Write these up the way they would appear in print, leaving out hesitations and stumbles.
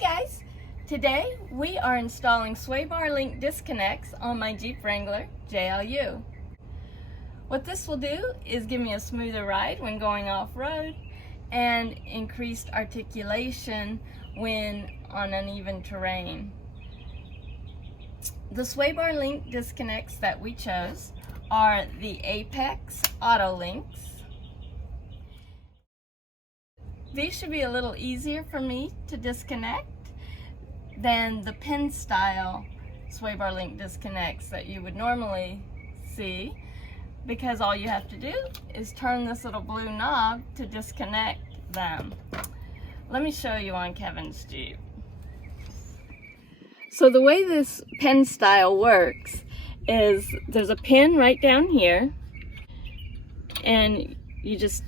Hi guys! Today we are installing sway bar link disconnects on my Jeep Wrangler JLU. What this will do is give me a smoother ride when going off-road and increased articulation when on uneven terrain. The sway bar link disconnects that we chose are the Apex AutoLYNX. These should be a little easier for me to disconnect than the pin style sway bar link disconnects that you would normally see, because all you have to do is turn this little blue knob to disconnect them. Let me show you on Kevin's Jeep. So the way this pin style works is there's a pin right down here, and you just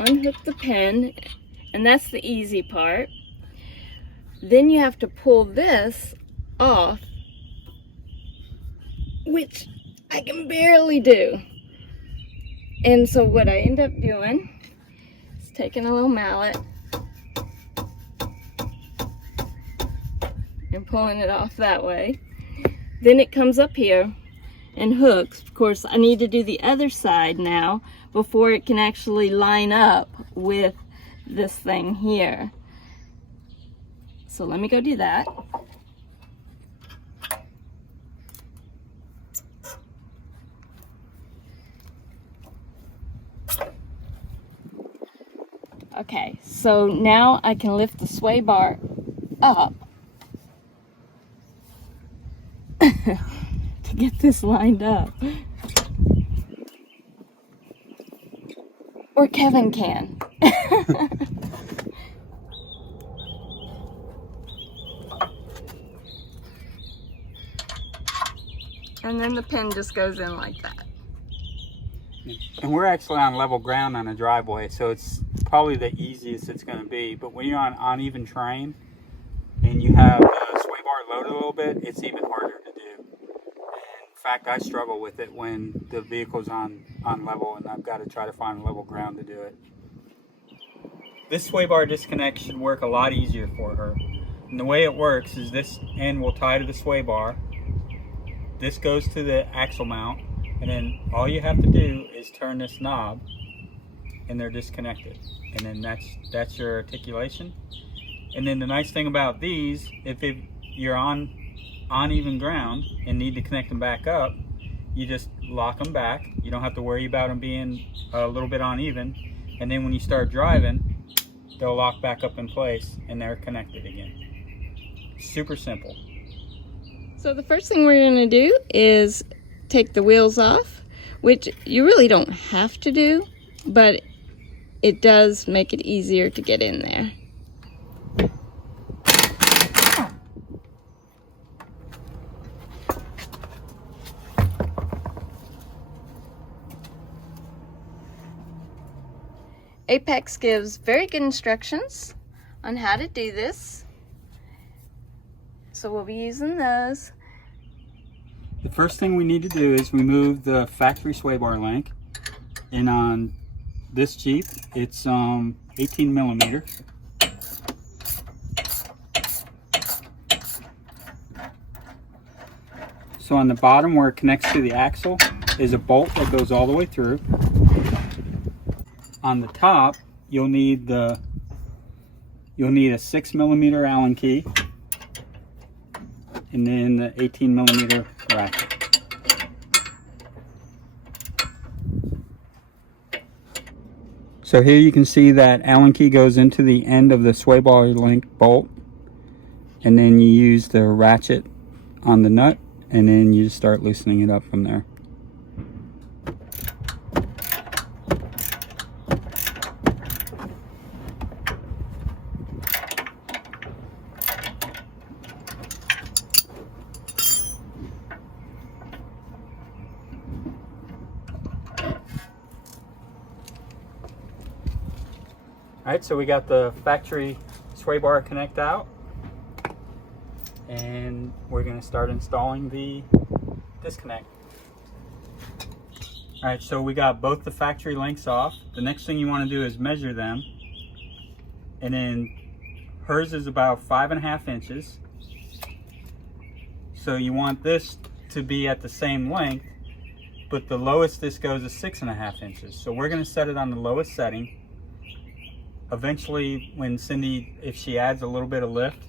unhook the pin, and that's the easy part. Then you have to pull this off, which I can barely do. And so what I end up doing is taking a little mallet and pulling it off that way. Then it comes up here and hooks. Of course, I need to do the other side now before it can actually line up with this thing here. So let me go do that. Okay, so now I can lift the sway bar up to get this lined up. Or Kevin can. And then the pin just goes in like that. And we're actually on level ground on a driveway, so it's probably the easiest it's going to be. But when you're on uneven terrain and you have the sway bar loaded a little bit, it's even harder to do. And in fact, I struggle with it when the vehicle's on level and I've got to try to find level ground to do it. This sway bar disconnect should work a lot easier for her. And the way it works is this end will tie to the sway bar. This goes to the axle mount, and then all you have to do is turn this knob and they're disconnected. And then that's your articulation. And then the nice thing about these, if you're on uneven ground and need to connect them back up, you just lock them back. You don't have to worry about them being a little bit uneven. And then when you start driving, they'll lock back up in place and they're connected again. Super simple. So the first thing we're going to do is take the wheels off, which you really don't have to do, but it does make it easier to get in there. Apex gives very good instructions on how to do this, so we'll be using those. The first thing we need to do is remove the factory sway bar link, and on this Jeep it's 18 millimeter. So on the bottom where it connects to the axle is a bolt that goes all the way through. On the top you'll need a 6 millimeter Allen key, and then the 18 millimeter ratchet. So here you can see that Allen key goes into the end of the sway bar link bolt, and then you use the ratchet on the nut, and then you just start loosening it up from there. Alright, so we got the factory sway bar connect out, and we're going to start installing the disconnect. Alright, so we got both the factory links off. The next thing you want to do is measure them. and then hers is about 5.5 inches. So you want this to be at the same length, but the lowest this goes is 6.5 inches. So we're going to set it on the lowest setting. Eventually, when Cindy, if she adds a little bit of lift,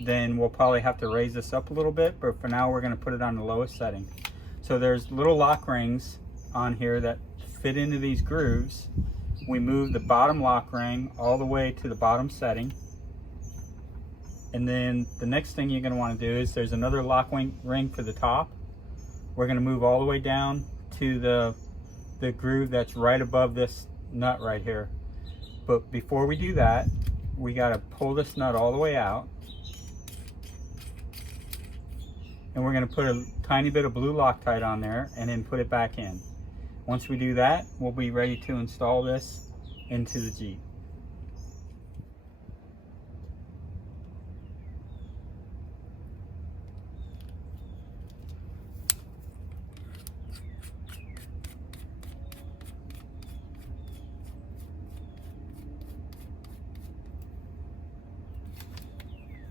then we'll probably have to raise this up a little bit, but for now we're going to put it on the lowest setting. So there's little lock rings on here that fit into these grooves. We move the bottom lock ring all the way to the bottom setting. And then the next thing you're going to want to do is there's another lock ring for the top. We're going to move all the way down to the groove that's right above this nut right here. But before we do that, we got to pull this nut all the way out. And we're going to put a tiny bit of blue Loctite on there and then put it back in. Once we do that, we'll be ready to install this into the Jeep.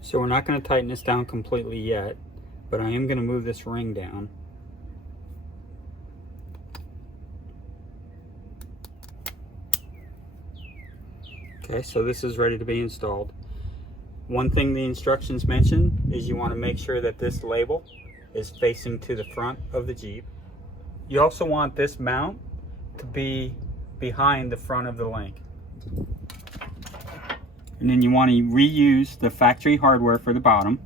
So we're not going to tighten this down completely yet, but I am going to move this ring down. Okay, so this is ready to be installed. One thing the instructions mention is you want to make sure that this label is facing to the front of the Jeep. You also want this mount to be behind the front of the link. And then you want to reuse the factory hardware for the bottom.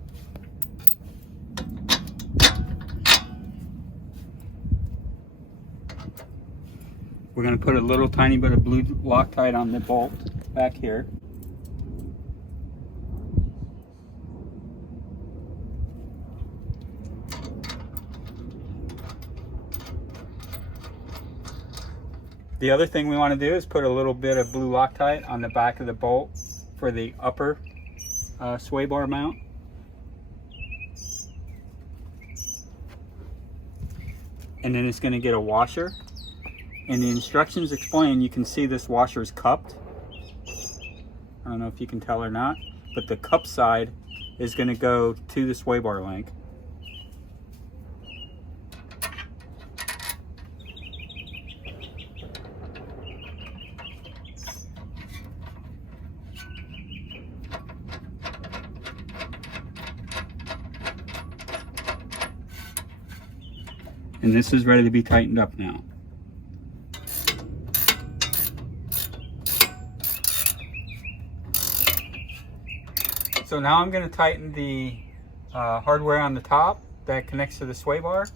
We're going to put a little tiny bit of blue Loctite on the bolt back here. The other thing we want to do is put a little bit of blue Loctite on the back of the bolt for the upper sway bar mount. And then it's going to get a washer. And the instructions explain, you can see this washer is cupped. I don't know if you can tell or not, but the cup side is going to go to the sway bar link. And this is ready to be tightened up now. So now I'm going to tighten the hardware on the top that connects to the sway bar.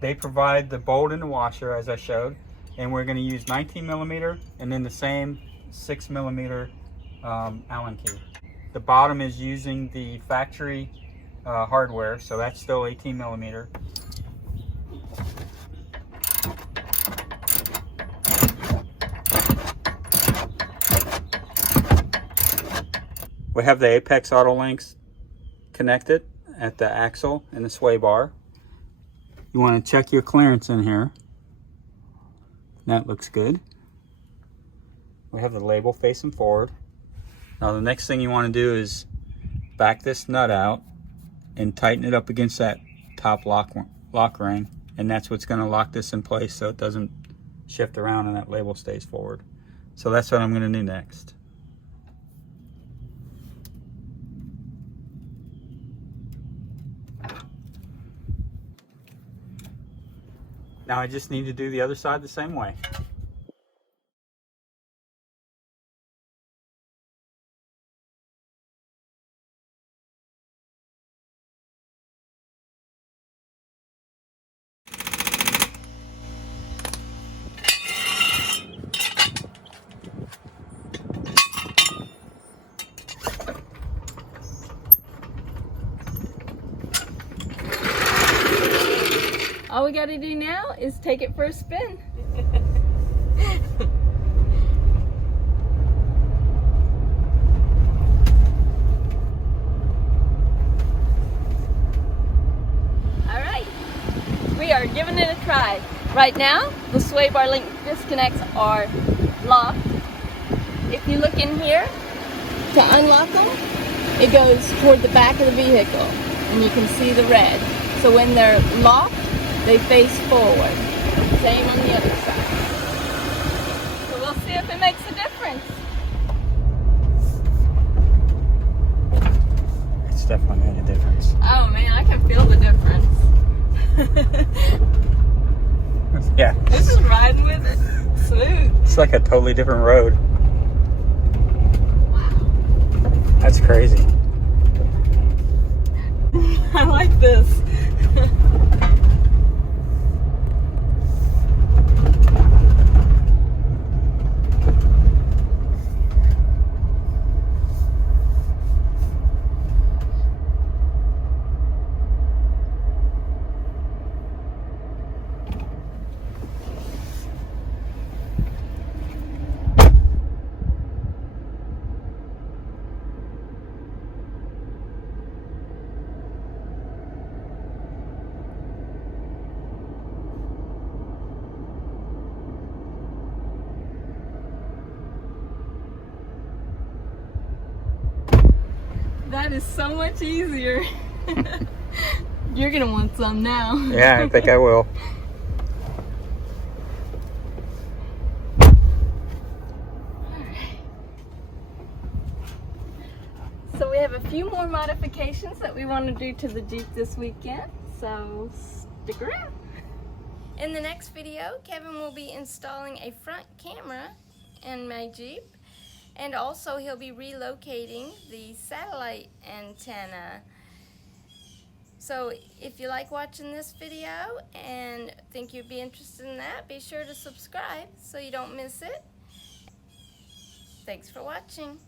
They provide the bolt and the washer as I showed, and we're going to use 19mm and then the same 6mm Allen key. The bottom is using the factory hardware, so that's still 18mm. We have the Apex AutoLYNX connected at the axle and the sway bar. You want to check your clearance in here. That looks good. We have the label facing forward. Now the next thing you want to do is back this nut out and tighten it up against that top lock ring, and that's what's going to lock this in place so it doesn't shift around and that label stays forward. So that's what I'm going to do next. Now I just need to do the other side the same way. All we got to do now is take it for a spin. All right, we are giving it a try. Right now, the sway bar link disconnects are locked. If you look in here, To unlock them, it goes toward the back of the vehicle, and you can see the red. So when they're locked, they face forward. Same on the other side. So we'll see if it makes a difference. It's definitely made a difference. Oh man, I can feel the difference. Yeah. This is riding with it. Smooth. It's like a totally different road. Wow. That's crazy. I like this. That is so much easier. You're gonna want some now. Yeah, I think I will. So we have a few more modifications that we want to do to the Jeep this weekend, so stick around. In the next video, Kevin will be installing a front camera in my Jeep, and also he'll be relocating the satellite antenna. So if you like watching this video and think you'd be interested in that, be sure to subscribe so you don't miss it. Thanks for watching.